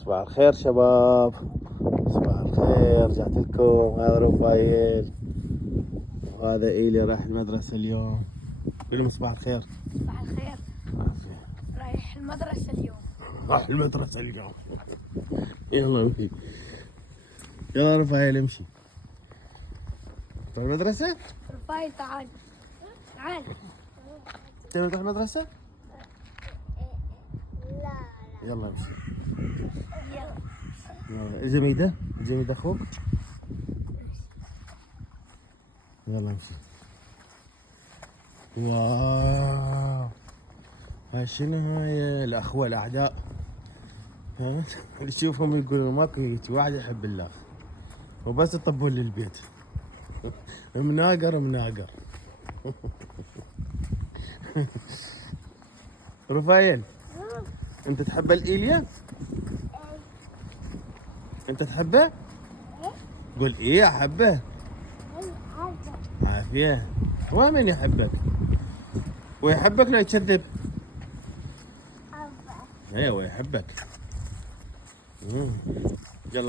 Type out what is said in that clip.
صباح الخير شباب، صباح الخير. رجعت لكم. هذا رفايل وهذا إيلي رايح المدرسة اليوم. قول لهم صباح الخير. صباح الخير. رايح المدرسة اليوم. رايح المدرسة اليوم. يلا امشي، يلا رفايل امشي. تروح المدرسة؟ رفايل تعال تعال. تبي تروح المدرسة؟ لا يلا امشي. يلا. يلا زميدة، زميدة أخوك. يلا امشي. واو، هاي شنو هاي؟ الأخوة الأعداء. ها اللي تشوفهم يقولون ماكو هيك واحد يحب الله وبس يطبون للبيت. مناقر مناقر. رفايل، انت تحب الإيليا؟ انت تحبه؟ قول ايه احبه. عافية. ومن يحبك؟ ويحبك لا يكذب. ايوه يحبك. يلا